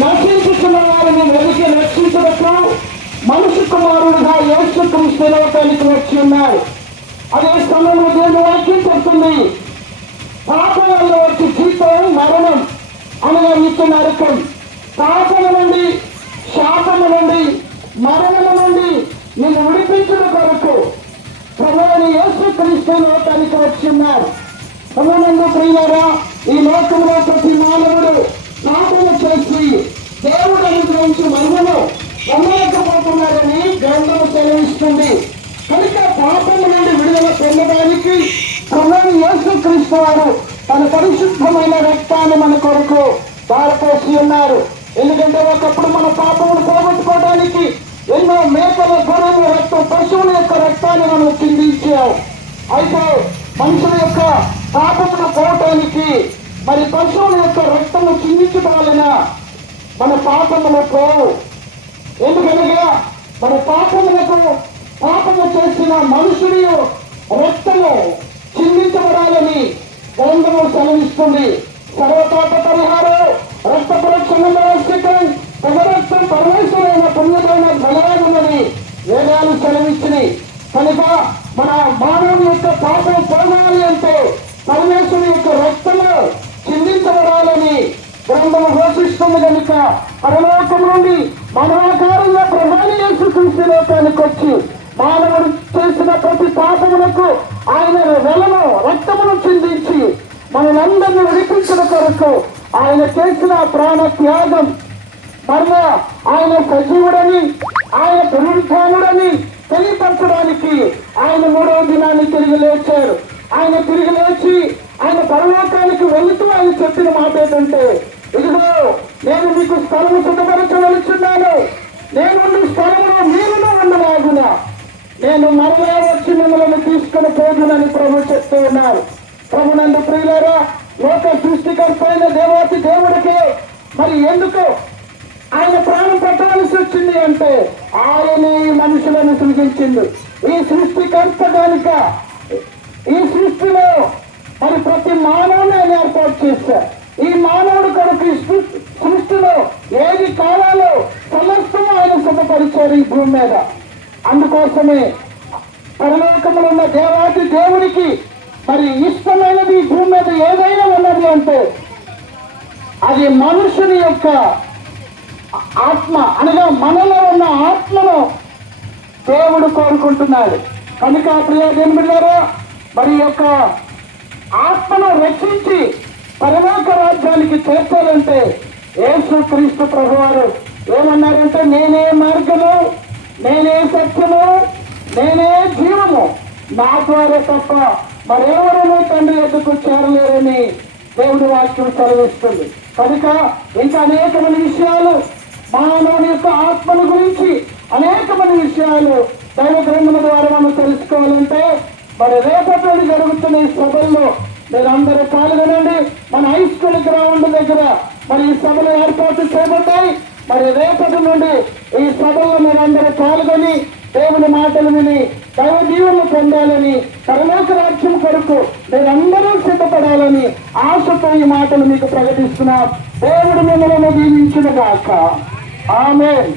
నశించుతున్న వారిని వెలికి రక్షించడానికి మనిషి కుమారుడుగా యేసుక్రీస్తు లోకానికి వచ్చి ఉన్నారు. అదే సమయంలో దేవుని వాక్యం చెప్తుంది, పాపం వల్ల వచ్చి జీతం మరణం అనగా నిత్య నరకం. పాపము నుండి, శాపము నుండి, మరణము నుండి నేను విడిపించిన కొరకు ప్రభువైన యేసుక్రీస్తు లోకానికి వచ్చి ఉన్నారు. ప్రభువునందు ప్రియులారా, ఈ లోకంలో ప్రతి మానవుడు పాపము చేసి దేవుడు అనుగ్రహించి మహిమను పొందలేకపోతున్నారని గ్రంథము సెలవిస్తుంది. కనుక పాపము నుండి విడుదల పొందడానికి ప్రభువైన యేసుక్రీస్తు వారు తన పరిశుద్ధమైన రక్తాన్ని మన కొరకు దారిపోసి ఉన్నారు. ఎందుకంటే ఒకప్పుడు మన పాపమును పోగొట్టుకోవడానికి ఎన్నో మేకల గొర్రెల రక్తం, పశువుల యొక్క రక్తాన్ని మనం చిందించాం. అయితే మనుషుల యొక్క పాపమును పోవటానికి మరి పశువుల యొక్క రక్తము చిందించడం వలన మన పాపములు పోవు. ఎందుకనగా మన పాపము చేసిన మనుషుని రక్తము చిందించబడాలని గ్రంథము సెలవిస్తుంది. సర్వపాప పరిహారం రక్త పరీక్షణం పగరక్తం పరమేశ్వరైన పుణ్యమైన బలరాగమని వేదాలు సెలవిచ్చినాయి. కనుక మన మానవుని యొక్క పాపం పోవాలి అంటే పరమేశ్వరుని యొక్క రక్తము చిందించబడాలని గ్రంథము ఘోషిస్తుంది. కనుక పరలోకం నుండి మానవాకారంగా ప్రభువైన యేసుక్రీస్తు లోకానికి వచ్చి మానవుడు చేసిన ప్రతి పాపములకు ఆయన వెలను రక్తమును చిందించి మనలందరినీ విడిపించిన కొరకు ఆయన చేసిన ప్రాణ త్యాగం, మరలా ఆయన సజీవుడని, ఆయన పునరుత్థానుడని తెలియపరచడానికి ఆయన 3వ దినాన్ని తిరిగి లేచారు. ఆయన తిరిగి లేచి ఆయన పరలోకానికి వెళుతూ ఆయన చెప్పిన మాట ఏంటంటే, ఇదిగో నేను మీకు స్థలము సిద్ధపరచవలచున్నాను, నేను స్థలములో మీరును ఉండలాగున నేను మరలా వచ్చి మిమ్మల్ని తీసుకుని పోదునని ప్రభు చెప్తూ ఉన్నారు. ప్రభునందు ప్రియులారా, లోక సృష్టికర్త అయిన దేవాతి దేవుడికి మరి ఎందుకు ఆయన ప్రాణం పెట్టాల్సి వచ్చింది అంటే ఆయనే మనుషులను సృజించింది. ఈ సృష్టికర్త కనుక ఈ సృష్టిలో మరి ప్రతి మానవుని ఆయన ఏర్పాటు చేశారు. ఈ మానవుడు కొరకు ఈ సృష్టిలో ఏది కావాలో సమస్తం ఆయన సిద్ధపరిచారు ఈ భూమి మీద. అందుకోసమే పరలోకములో ఉన్న దేవాతి దేవుడికి మరి ఇష్టమైనది ఈ భూమి మీద ఏదైనా ఉన్నది అంటే అది మనుషుని యొక్క ఆత్మ, అనగా మనలో ఉన్న ఆత్మను దేవుడు కోరుకుంటున్నాడు. కనుక ప్రియ దేవులారా, మరి యొక్క ఆత్మను రక్షించి పరలోక రాజ్యానికి చేర్చాలంటే యేసుక్రీస్తు ప్రభువారు ఏమన్నారంటే, నేనే మార్గము, నేనే సత్యము, నేనే జీవము, నా ద్వారా తప్ప మరెవరూ తండ్రి ఎదుకు చేరలేరని దేవుడి వాక్యం సెలవిస్తుంది. కనుక ఇంకా అనేకమైన విషయాలు మానవుని యొక్క ఆత్మల గురించి అనేకమైన విషయాలు దైవ గ్రంథం ద్వారా మనం తెలుసుకోవాలంటే మరి రేపటి నుండి జరుగుతున్న ఈ సభల్లో మీరందరూ పాల్గొనండి. మన హై స్కూల్ గ్రౌండ్ దగ్గర మరి ఈ సభలు ఏర్పాటు చేయబడ్డాయి. మరి రేపటి నుండి ఈ సభల్లో మీరందరూ పాల్గొని దేవుని మాటలు విని దైవ దీవెనలు పొందాలని, పరలోక రాజ్యం కొరకు మీరందరూ సిద్ధపడాలని ఆశతో ఈ మాటలు మీకు ప్రకటిస్తున్నాం. దేవుడు మిమ్మల్ని దీవించును గాక. ఆమేన్.